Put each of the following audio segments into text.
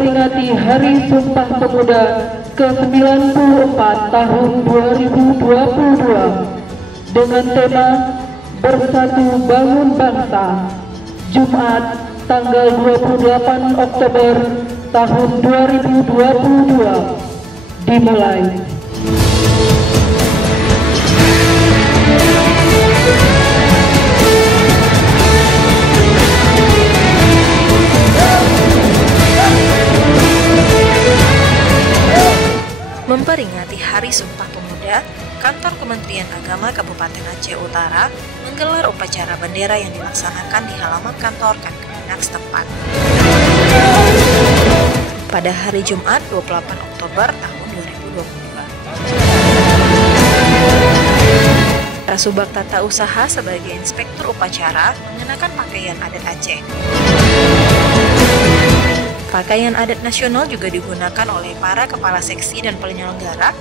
memperingati Hari Sumpah Pemuda ke-94 tahun 2022 dengan tema Bersatu Bangun Bangsa, Jumat tanggal 28 Oktober tahun 2022 dimulai. Memperingati Hari Sumpah Pemuda, Kantor Kementerian Agama Kabupaten Aceh Utara menggelar upacara bendera yang dilaksanakan di halaman kantor Kankemenak setempat. Pada hari Jumat 28 Oktober tahun 2022. Kasubag Tata Usaha sebagai inspektur upacara mengenakan pakaian adat Aceh. Pakaian adat nasional juga digunakan oleh para kepala seksi dan penyelenggara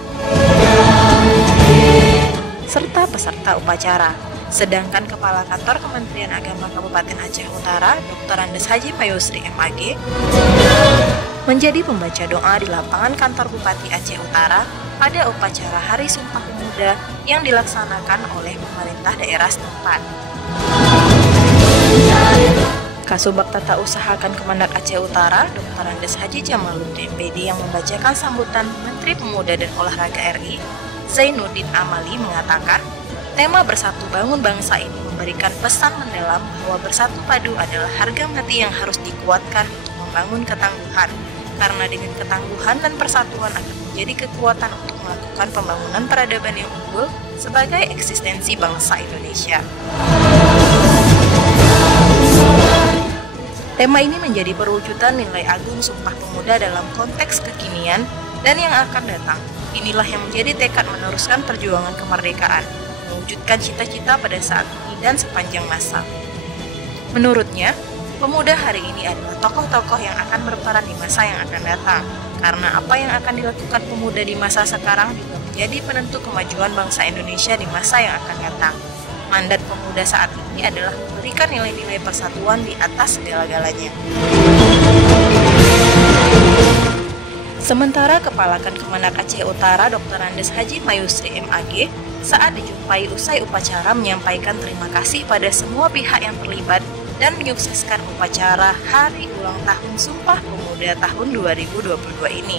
serta peserta upacara. Sedangkan Kepala Kantor Kementerian Agama Kabupaten Aceh Utara, Dr. Andes Haji Mayusri MAG, menjadi pembaca doa di lapangan kantor Bupati Aceh Utara pada upacara Hari Sumpah Pemuda yang dilaksanakan oleh pemerintah daerah setempat. Kasubag Tata Usaha Kemendak Aceh Utara, Dr. Andes Haji Jamaluddin PD yang membacakan sambutan Menteri Pemuda dan Olahraga RI, Zainuddin Amali mengatakan, tema Bersatu Bangun Bangsa ini memberikan pesan mendalam bahwa bersatu padu adalah harga mati yang harus dikuatkan untuk membangun ketangguhan, karena dengan ketangguhan dan persatuan akan menjadi kekuatan untuk melakukan pembangunan peradaban yang unggul sebagai eksistensi bangsa Indonesia. Tema ini menjadi perwujudan nilai agung Sumpah Pemuda dalam konteks kekinian dan yang akan datang. Inilah yang menjadi tekad meneruskan perjuangan kemerdekaan, mewujudkan cita-cita pada saat ini dan sepanjang masa. Menurutnya, pemuda hari ini adalah tokoh-tokoh yang akan berperan di masa yang akan datang, karena apa yang akan dilakukan pemuda di masa sekarang juga menjadi penentu kemajuan bangsa Indonesia di masa yang akan datang. Mandat pemuda saat ini adalah memberikan nilai-nilai persatuan di atas segala-galanya. Sementara Kepala Kemendak Aceh Utara Dr. Andes Haji Mayusri MAG saat dijumpai usai upacara menyampaikan terima kasih pada semua pihak yang terlibat dan menyukseskan upacara Hari Ulang Tahun Sumpah Pemuda tahun 2022 ini.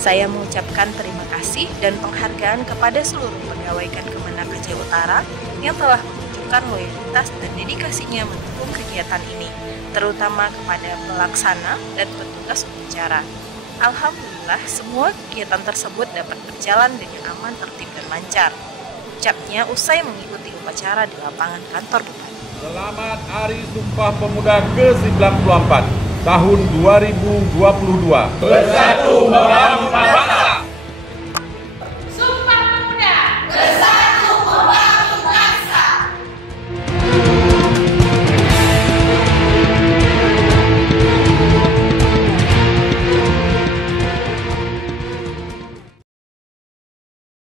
Saya mengucapkan terima kasih dan penghargaan kepada seluruh pegawai Kemendak Aceh Utara yang telah menunjukkan loyalitas dan dedikasinya mendukung kegiatan ini, terutama kepada pelaksana dan petugas upacara. Alhamdulillah, semua kegiatan tersebut dapat berjalan dengan aman, tertib, dan lancar. Ucapnya usai mengikuti upacara di lapangan kantor Bupati. Selamat Hari Sumpah Pemuda ke-94 tahun 2022. Bersatu membangun bangsa.